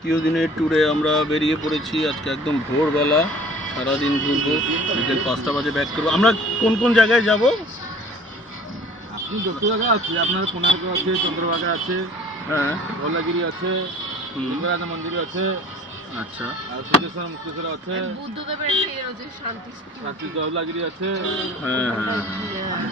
দ্বিতীয় দিনের ট্যুরে আমরা বেরিয়ে পড়েছি। আজকে একদম ভোরবেলা সারাদিন ঘুরবো। বিকেল পাঁচটা বাজে ব্যাক করব। আমরা কোন কোন জায়গায় যাব? আপনি যত জায়গা আছে আপনার কোণার্ক আছে চন্দ্রভাগা আছে হ্যাঁ। ধৌলাগিরি আছে মন্দির আছে আচ্ছা। আর সূর্যেশ্বর মুক্তেশ্বর আছে। বুদ্ধদেবের শান্তি স্তূপ। আছে। হ্যাঁ হ্যাঁ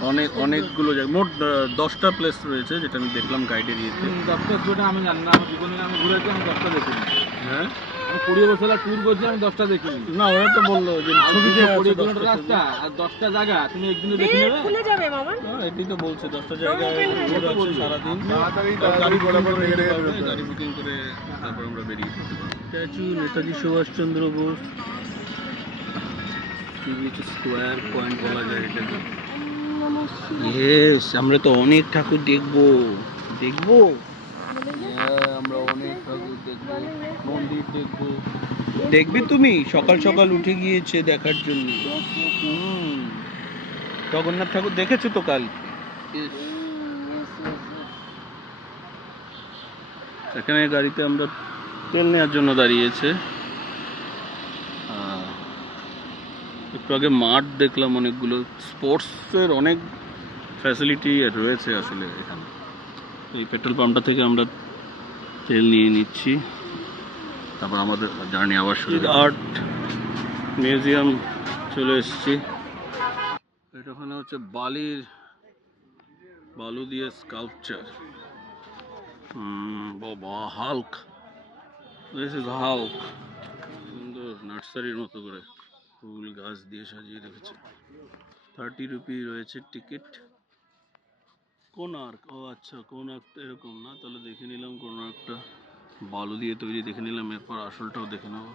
অনেক অনেকগুলো জায়গা মোট দশটা প্লেস রয়েছে যেটা আমি দেখলাম গাইডের ইয়েতে। হুম, দশটা স্টুডেন্ট আমি জানি না আমার জীবনে আমি ঘুরেছি আমি দশটা দেখিনি। হ্যাঁ? আমি কুড়ি বছর ট্যুর করছি আমি দশটা দেখিনি। না ওরা তো বলল যে ছবিতে কুড়ি কিলোমিটার রাস্তা আর দশটা জায়গা তুমি একদিনে দেখে নেবে? খুলে যাবে মামা। হ্যাঁ, এটাই তো বলছে দশটা আছে সারাদিন। তাড়াতাড়ি গাড়ি বুকিং করে গাড়ি বুকিং তারপর আমরা বেরিয়ে পড়তে statue Netaji Subhashchandra Bose square point বলা যায় এটাকে। ইয়েস আমরা তো অনেক ঠাকুর দেখব। দেখব? হ্যাঁ আমরা অনেক ঠাকুর দেখব। মন্দির দেখব। দেখবে তুমি? সকাল সকাল উঠে গিয়েছে দেখার জন্য। জগন্নাথ ঠাকুর দেখেছ তো কাল এখানে গাড়িতে আমরা তেল নেওয়ার জন্য দাঁড়িয়েছে। একটু আগে মাঠ দেখলাম অনেকগুলো। স্পোর্টসের অনেক ফ্যাসিলিটি রয়েছে আসলে এখানে। এই পেট্রোল পাম্পটা থেকে আমরা তেল নিয়ে নিচ্ছি। তারপর আমাদের জার্নি আবার শুরু আর্ট মিউজিয়াম চলে এসেছি। এটা ওখানে হচ্ছে বালির বালু দিয়ে স্কাল্পচার বাবা হাল্ক। দিস ইজ হাল্ক সুন্দর নার্সারির মতো করে ফুল গাছ দিয়ে সাজিয়ে রেখেছে। থার্টি রুপি রয়েছে টিকিট কোনার্ক ও আচ্ছা কোনার্ক এরকম না? তাহলে দেখে নিলাম কোনার্কটা বালু দিয়ে তৈরি দেখে নিলাম এরপর আসলটাও দেখে নেব।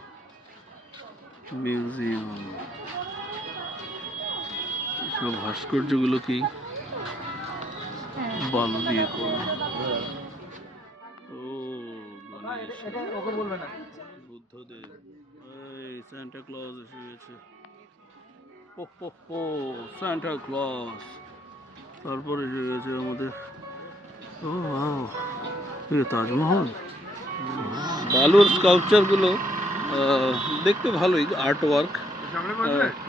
মিউজিয়াম সব ভাস্কর্যগুলো কি? বালু দিয়ে করা। গণেশ ওকে বলবে এসে গেছে। আমাদের। তাজমহল। বালুর স্কাল্পচারগুলো দেখতে ভালোই আর্ট ওয়ার্ক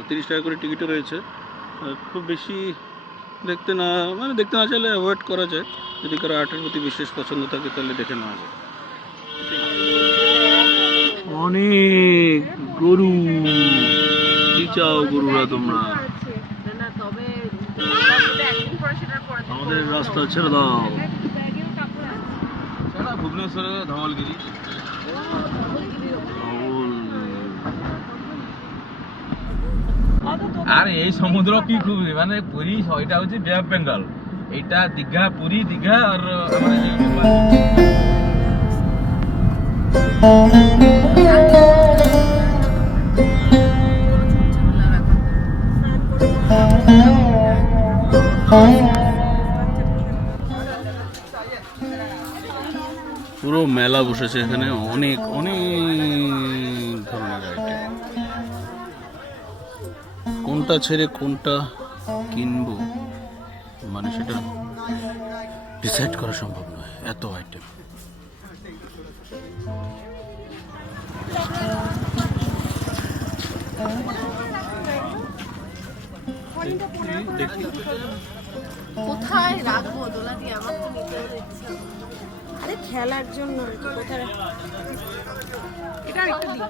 তিরিশ টাকা করে টিকিটও রয়েছে। খুব বেশি দেখতে না মানে দেখতে না চাইলে অ্যাভয়েড করা যায়। যদি কারও আর্টের প্রতি বিশেষ পছন্দ থাকে, তাহলে দেখে নেওয়া যায়। অনেক গরু। কি চাও গরুরা তোমরা? আমাদের। রাস্তা ছেড়ে দাও। ভুবনেশ্বরে ধমালগিরি। আর এই সমুদ্র কি খুব মানে পুরী এটা হচ্ছে বে বেঙ্গল এটা দীঘা পুরী দীঘা আর আমার পুরো মেলা বসেছে এখানে, অনেক অনেক ধরনের কোনটা ছেড়ে কোনটা কিনবো? মানে সেটা ডিসাইড করা সম্ভব নয়, এত আইটেম দেখি। কোথায় রাখব? দোলা দিয়ে আমার তো নিতে আরে খেলার জন্য কোথায় এটা একটা দিই।